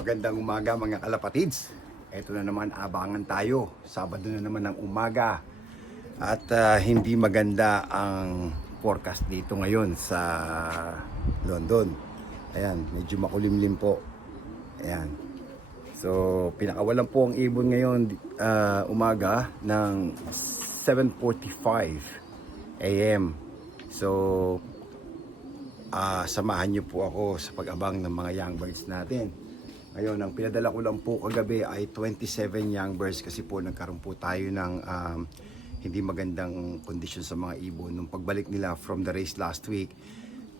Magandang umaga mga kalapatids. Ito na naman, abangan tayo. Sabado na naman ng umaga. At hindi maganda ang forecast dito ngayon sa London. Ayan, medyo makulimlim po. Ayan. So, pinakawalan po ang ibon ngayon umaga ng 7:45 AM. So, samahan niyo po ako sa pag-abang ng mga young birds natin. Ngayon, ang pinadala ko lang po kagabi ay 27 young birds kasi po nagkaroon po tayo ng hindi magandang kondisyon sa mga ibon. Nung pagbalik nila from the race last week,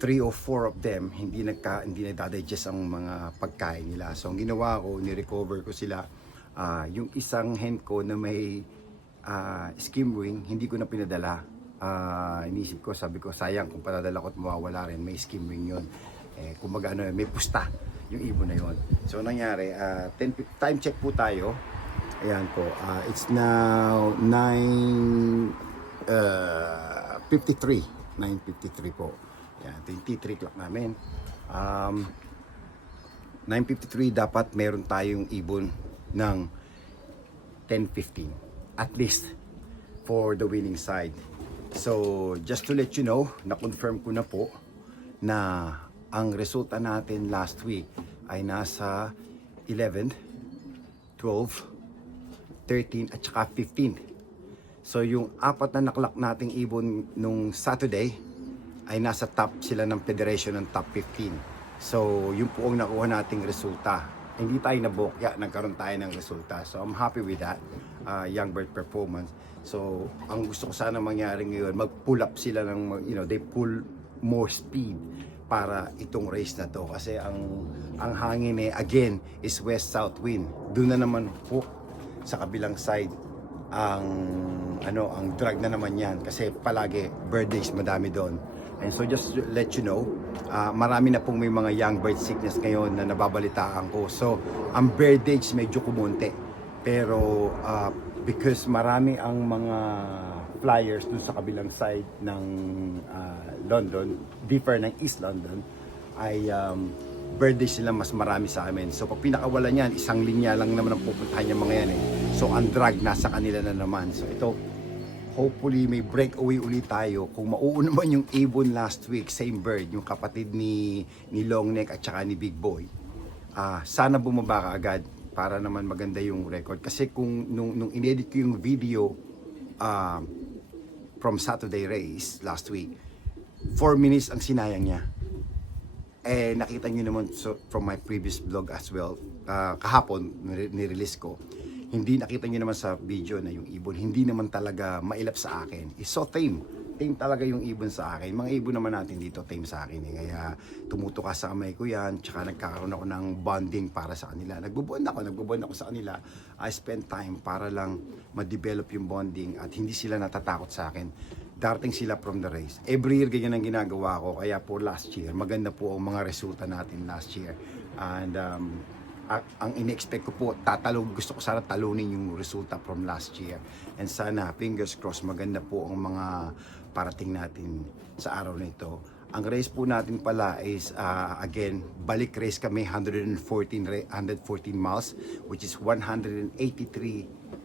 3 or 4 of them hindi na-digest ang mga pagkain nila. So, ang ginawa ko, ni-recover ko sila. Yung isang hen ko na may skim wing, hindi ko na pinadala. Inisip ko, sabi ko, sayang kung padadala ko at mawawala rin, may skim wing yun. Kumbaga may pusta yung ibon na yun. So nangyari, time check po tayo. Ayan po, it's now 9:53 po. Ayan, ito yung T3 clock namin. 9:53 dapat meron tayong ibon ng 10:15 at least for the winning side. So just to let you know, na-confirm ko na po na ang resulta natin last week ay nasa 11, 12, 13 at saka 15. So yung apat na naklak nating ibon nung Saturday ay nasa top sila ng federation ng top 15. So yun po ang nakuha nating resulta. Hindi tayo nabokya, nagkaroon tayo ng resulta. So I'm happy with that young bird performance. So ang gusto ko sana mangyari ngayon, mag-pull up sila ng, they pull more speed para itong race na to kasi ang hangin again is west-south wind. Doon na naman po sa kabilang side ang drag na naman yan kasi palagi bird days madami doon. And so just to let you know, marami na pong may mga young bird sickness ngayon na nababalitaan ko. So ang bird days medyo kumonte pero because marami ang mga flyers doon sa kabilang side ng London, differ ng East London, ay birthday sila mas marami sa amin. So pag pinakawalan yan, isang linya lang naman ang pupuntahan yung mga yan . So ang drag nasa kanila na naman. So ito, hopefully may breakaway ulit tayo. Kung mauuna man yung ibon last week, same bird, yung kapatid ni Longneck at saka ni Big Boy, sana bumaba ka agad para naman maganda yung record. Kasi kung nung inedit ko yung video from Saturday race last week, 4 minutes ang sinayang niya. Nakita niyo naman from my previous vlog as well, kahapon nirelease ko, hindi nakita niyo naman sa video na yung ibon hindi naman talaga mailap sa akin. It's so tame talaga yung ibon sa akin. Mga ibon naman natin dito tame sa akin kaya tumutuka sa kamay ko yan, tsaka nagkakaroon ako ng bonding para sa kanila. Nagbubond ako sa kanila. I spend time para lang ma-develop yung bonding at hindi sila natatakot sa akin. Darating sila from the race. Every year ganyan ang ginagawa ko. Kaya po last year, maganda po ang mga resulta natin last year. And ang in-expect ko po, gusto ko sana talunin yung resulta from last year. And sana, fingers crossed, maganda po ang mga parating natin sa araw na ito. Ang race po natin pala is, again, balik race kami, 114 miles, which is 183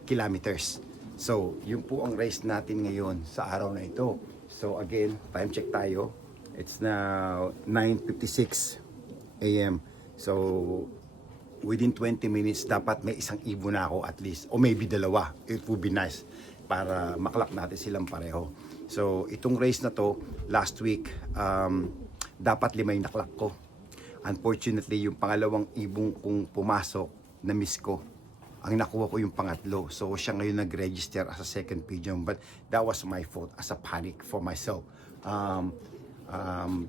kilometers. So, yun po ang race natin ngayon sa araw na ito. So, again, time check tayo. It's now 9:56 AM. So, within 20 minutes, dapat may isang ibon na ako at least. O maybe dalawa. It would be nice para maklak natin silang pareho. So, itong race na to, last week, dapat 5 yung naklak ko. Unfortunately, yung pangalawang ibong kong pumasok, na-miss ko. Ang nakuha ko yung pangatlo. So, siya ngayon nag-register as a second pigeon. But that was my fault as a panic for myself.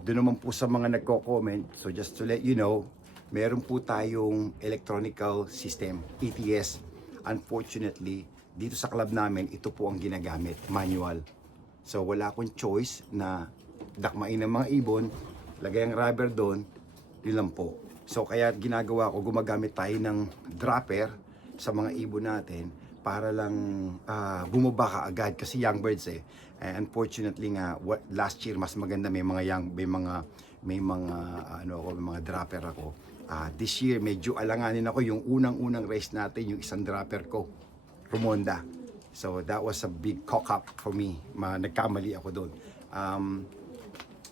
Doon naman po sa mga nagko-comment, so just to let you know, meron po tayong electronical system, ETS. Unfortunately, dito sa club namin, ito po ang ginagamit, manual. So wala akong choice na dakmain ng mga ibon, lagay ang rubber doon, yun lang po. So kaya ginagawa ko, gumagamit tayo ng dropper sa mga ibon natin para lang bumaba ka agad kasi young birds . Unfortunately nga, last year mas maganda, may mga may mga may mga dropper ako. This year medyo alanganin ako yung unang-unang race natin, yung isang dropper ko, Rumonda. So that was a big cock up for me. Nagkamali ako doon.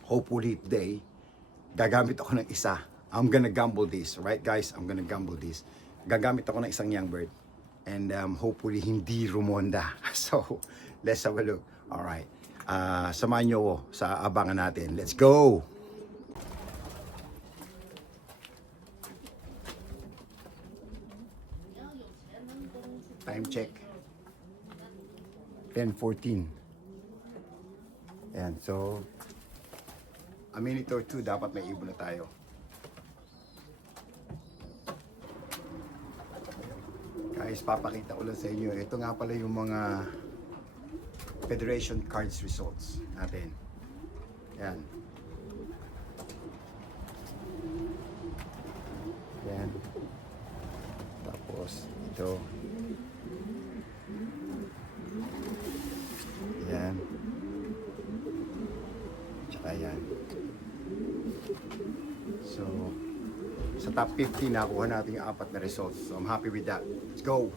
Hopefully today gagamit ako ng isa. I'm gonna gamble this, right guys? I'm gonna gamble this. Gagamit ako ng isang young bird. And hopefully hindi Rumonda. So let's have a look. Alright. Samahan nyo ako sa abangan natin. Let's go! Time check. 10:14. Ayan, so a minute or two dapat may ibon na tayo. Guys, papakita ko lang sa inyo. Ito nga pala yung mga Federation Cards results natin. Ayan. Ayan. Tapos ito. Ayan. Tsaka ayan. So, sa top 50 nakuha natin yung 4 na results. So, I'm happy with that. Let's go!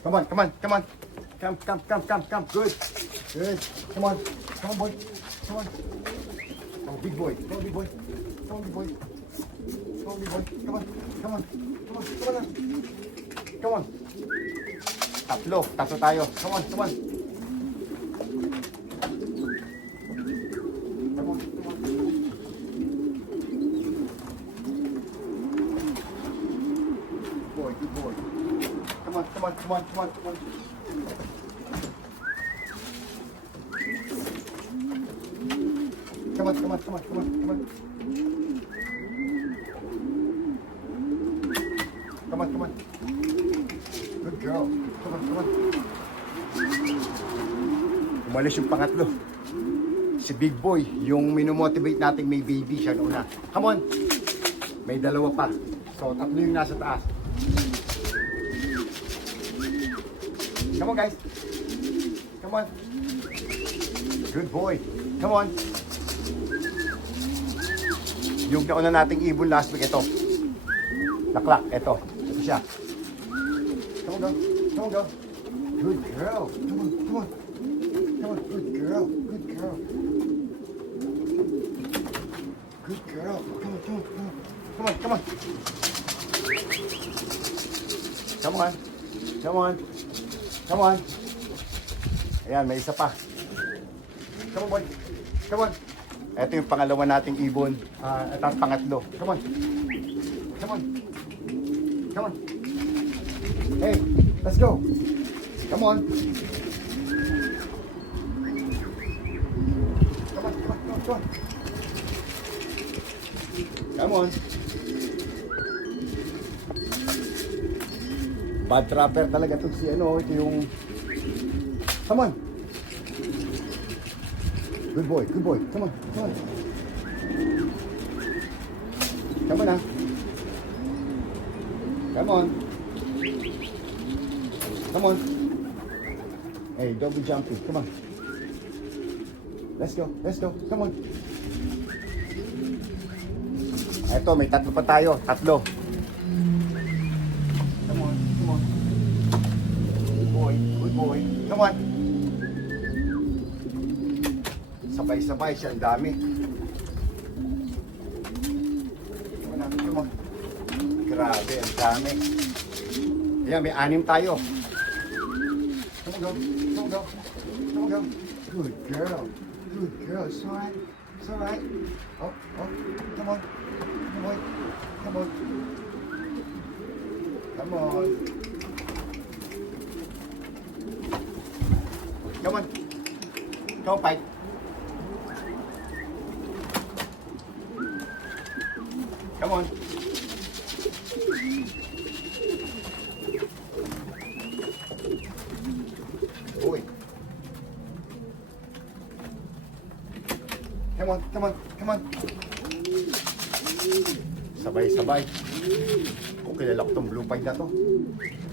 Come on, come on, come on. Come. Good. Good. Come on. Come on, boy. Come on. Oh, big boy. Come on, big boy. Come on, big boy. Come on, big boy. Come on. Come on. Come on. Come on. Come on. Tatlo tayo. Come on, come on. Come on, come on. Boy, good boy. Come on, come on, come on, come on, come on. Come on, come on, come on, come on, come on. Come on, come on. Good girl. Come on, come on. Umalis yung pangatlo. Si Big Boy, yung minomotivate nating may baby siya noon na. Come on. May dalawa pa. So, tatlo yung nasa taas. Come on, guys. Come on. Good boy. Come on. Yung nauna nating ibon last week, ito. Naklak, ito. Ito siya. Come on, go. Come on, go. Good girl. Come on, come on. Come on, good girl. Good girl. Good girl. Come on, come on, come on. Come on, come on. Come on. Come on. Come on. Ayan, may isa pa. Come on, boy. Come on. Ito yung pangalawa nating ibon. Ito ang pangatlo. Come on. Come on. Come on. Hey, let's go. Come on. Come on, come on, come on, come on. Come on. Bad trapper talaga ito si ito yung... Come on. Good boy, good boy. Come on, come on. Come on na. Come on. Come on. Hey, don't be jumping. Come on. Let's go, let's go. Come on. Eto, may tatlo pa tayo. Tatlo. Come on, come on. Good boy, good boy. Come on. Sabay-sabay siya, ang dami. Come on. Grabe, ang dami. Ayan, may 6 tayo. Come on, go. Come on, go. Come on, go. Good girl. Good girl. It's alright. It's alright. Oh, oh. Come on. Come on. Come on. Come on. Come on. Come on, fight. Come on. Boy. Come on, come on, come on. Sabay-sabay. Kung kilala ko tong blue pied na to.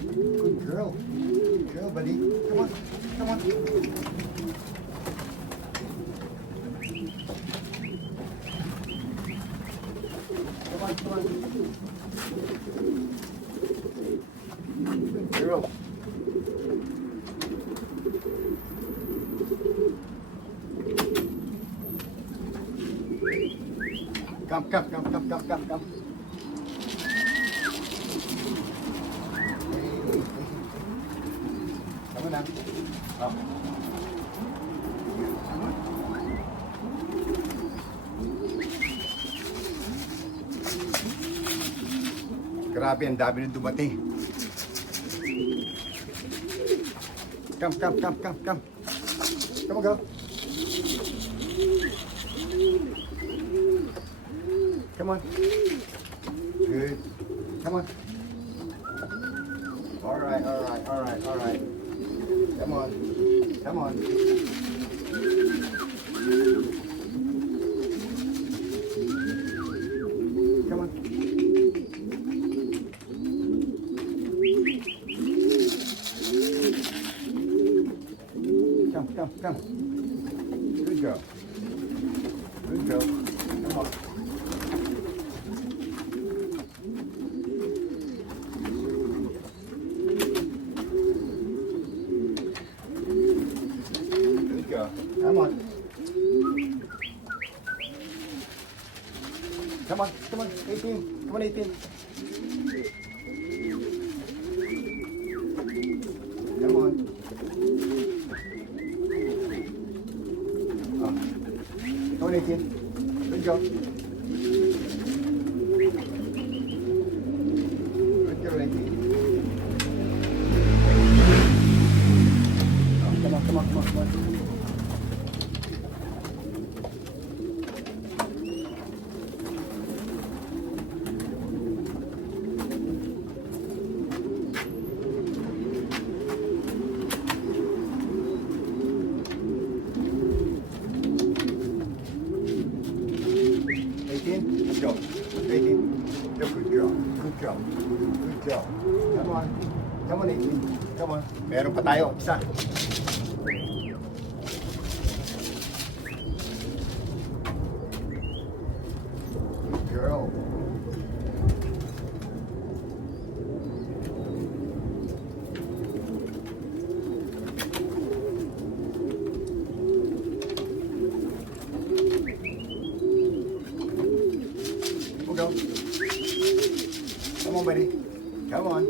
Good girl. Good girl, buddy. Come on, come on. come on. Zero. Come. Come on now. Up. Come on. Grabe, ang dami nang dumating. Come. Come on, go. Come on. Good. Come on. All right. Come on. Come on. Come. Good girl. Come on. Good girl. Come on. Come on. 18. Come on, 18. Come on. Come on, 18. Good job. Good girl, 18. Oh, come on. Let's go. 18. Good girl. Come on, 18. Come on. Meron pa tayo. Isa. Good girl. Go. Come on, buddy. Come on.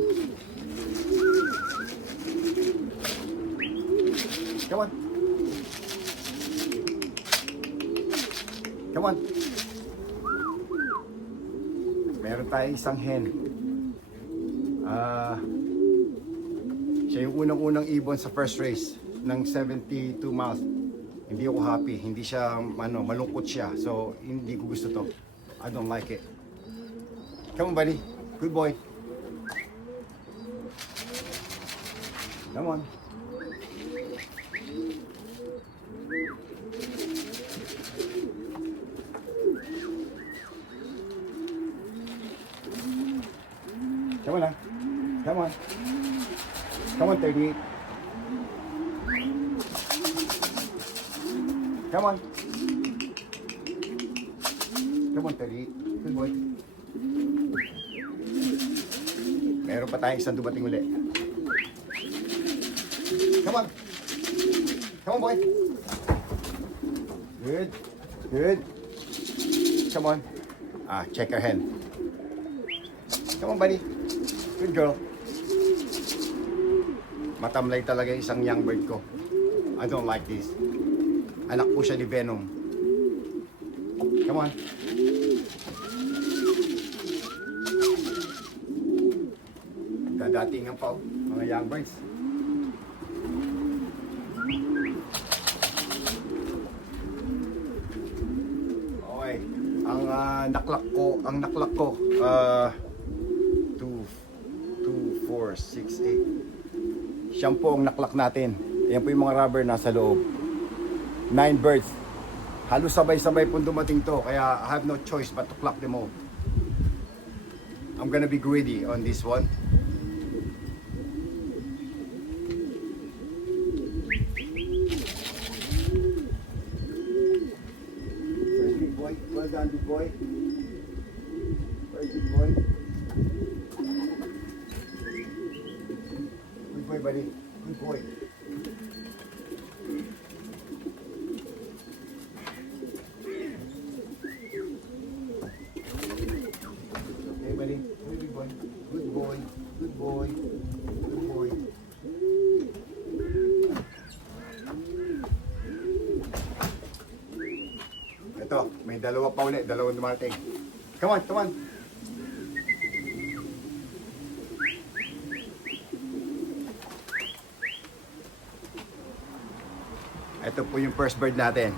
Meron tayong isang hen. Siya yung unang-unang ibon sa first race ng 72 miles. Hindi ako happy. Hindi siya, malungkot siya. So, hindi ko gusto to. I don't like it. Come on, buddy. Good boy. Come on. Come on, 38. Come on, 38. Good boy. Meron pa tayong isang dumating uli. Come on, boy. Good. Come on. Check her hen. Come on, buddy. Good girl. Matamlay talaga yung isang young bird ko. I don't like this. Anak po siya ni Venom. Come on. Dadatingan pa, mga young birds. Okay. Ang naklak ko, 2, 4, 6, 8. Siyam po ang naklak natin. Ayan po yung mga rubber nasa loob. 9 birds. Halos sabay-sabay po dumating to. Kaya I have no choice but to pluck them all. I'm gonna be greedy on this one. First big boy. Well done, big boy. Very good boy. Good boy, buddy. Good boy. Okay, buddy. Very good boy. Good boy. Good boy. Good boy. Ito, may dalawa pa ulit. Dalawang dumarating. Come on, come on. Ito po yung first bird natin.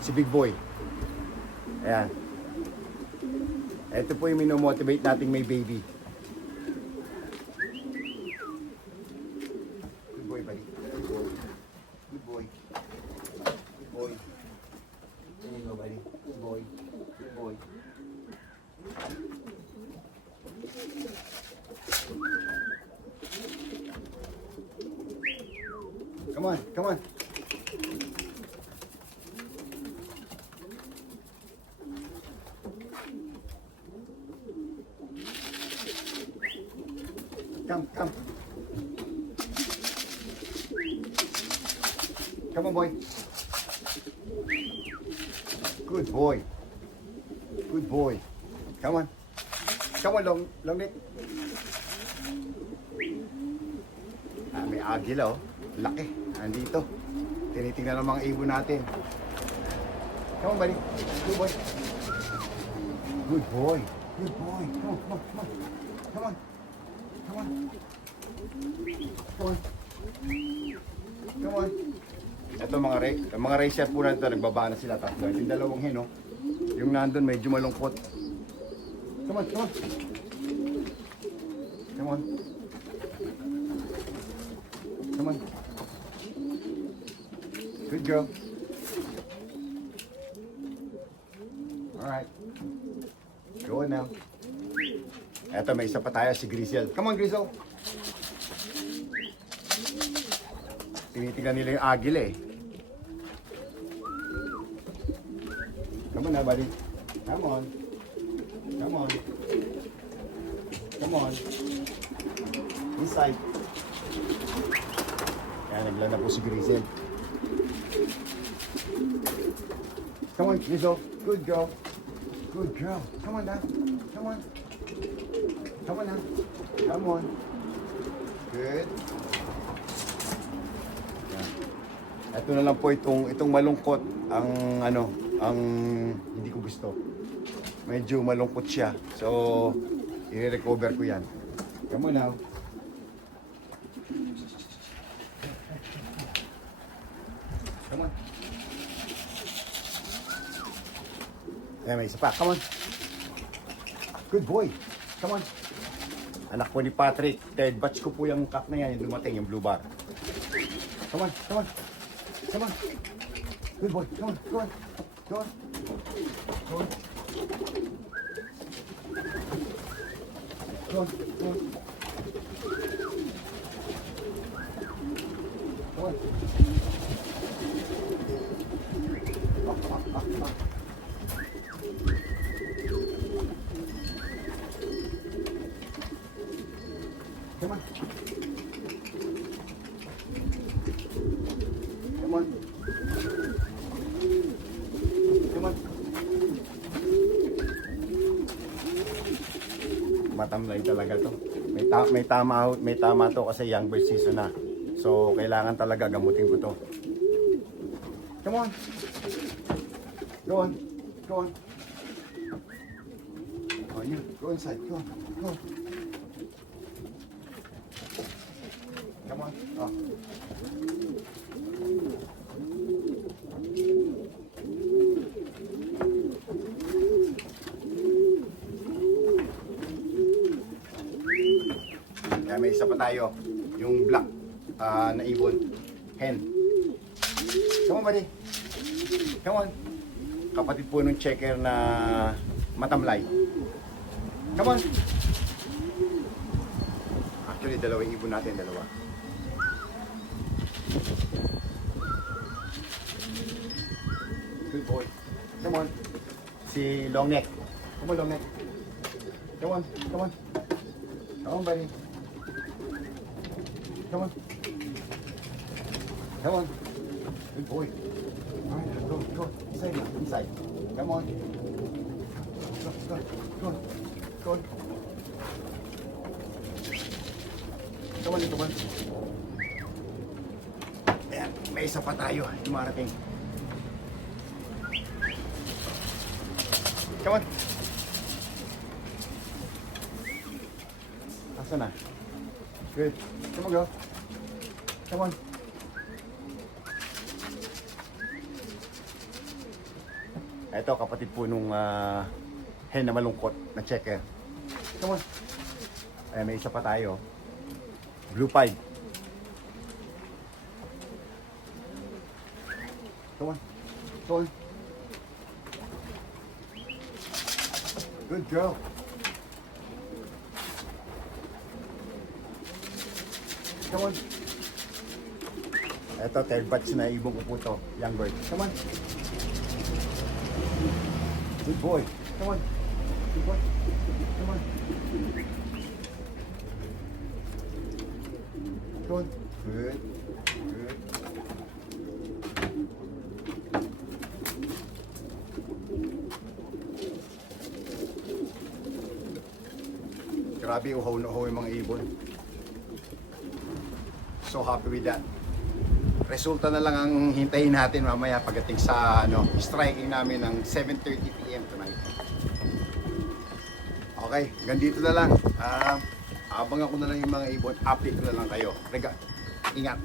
Si Big Boy. Ayan. Ito po yung minomotivate nating may baby. Good boy, buddy. Good boy. Good boy. Good boy. There you go, buddy. Good boy. Good boy. Come on, come on. Come, come. Come on, boy. Good boy. Good boy. Come on. Come on, long neck. Ah, may agila, oh. Laki. Andito. Tinitingnan ng mga ibon natin. Come on, buddy. Good boy. Good boy. Good boy. Come on, come on, come on. Come on. Come on. Come on. Come on. Ito mga racer po natin, nagbaba na sila tatlo. Ito yung dalawang hen, oh. Yung nandun medyo malungkot. Come on, come on. Come on. Come on. Good girl. Alright. Go on now. Eto, may isa pa tayo, si Grizzle. Come on, Grizzle. Tinitingnan nila yung agila eh. Come on na, buddy. Come on. Come on. Come on. Inside. Kaya naglan na po si Grizzle. Come on, Grizzle. Good girl. Good girl. Come on now. Come on. Come on now. Come on. Good. Yan. Ito na lang po itong malungkot ang ang hindi ko gusto. Medyo malungkot siya. So, i-recover ko yan. Come on now. Come on. Eh, may isa pa. Come on. Good boy. Come on. Anak po ni Patrick. Third batch ko po yung cup na yan. Yung dumating, yung blue bar. Come on. Come on. Come on. Good boy. Come on. Go on. Go on. Go on. Go on. Go on. Go on. Come on. Come on. Come on. Matamlay talaga to. May tama to kasi young bird season na. So kailangan talaga gamutin ko to. Come on. Go on. Go on. Oh, you go inside. Go on. Go on. Come on. Oh. Kaya may isa pa tayo. Yung black na ibon. Hen. Come on, buddy. Come on. Kapatid po ng checker na matamlay. Come on. Actually, dalawa yung ibon natin. Dalawa. Good boy. Come on. Si long neck. Come on, long neck. Come on, come on. Come on, buddy. Come on. Come on. Good boy. All right, go, go. Inside now, inside. Come on. Go, go, go. Go. Come on, come on. Ayan, may isa pa tayo. Dumarating. Come on. Asa na? Good. Come on, go. Come on. Ito, kapatid po nung hen na malungkot na checker. Come on. Ayan, may isa pa tayo. Blue pied. Come on. Come on. Good girl. Come on. Ito, third batch na ibong upo to. Young bird. Come on. Good boy. Come on. Good boy. Come on. Good. Good. Good. Grabe, uhaw na uhaw yung mga ibon. So happy with that. Resulta na lang ang hintayin natin mamaya pagdating sa striking namin ng 7:30 PM tonight. Okay, ganito na lang. Abang ako na lang yung mga ibon. Update ko na lang kayo. Ingat.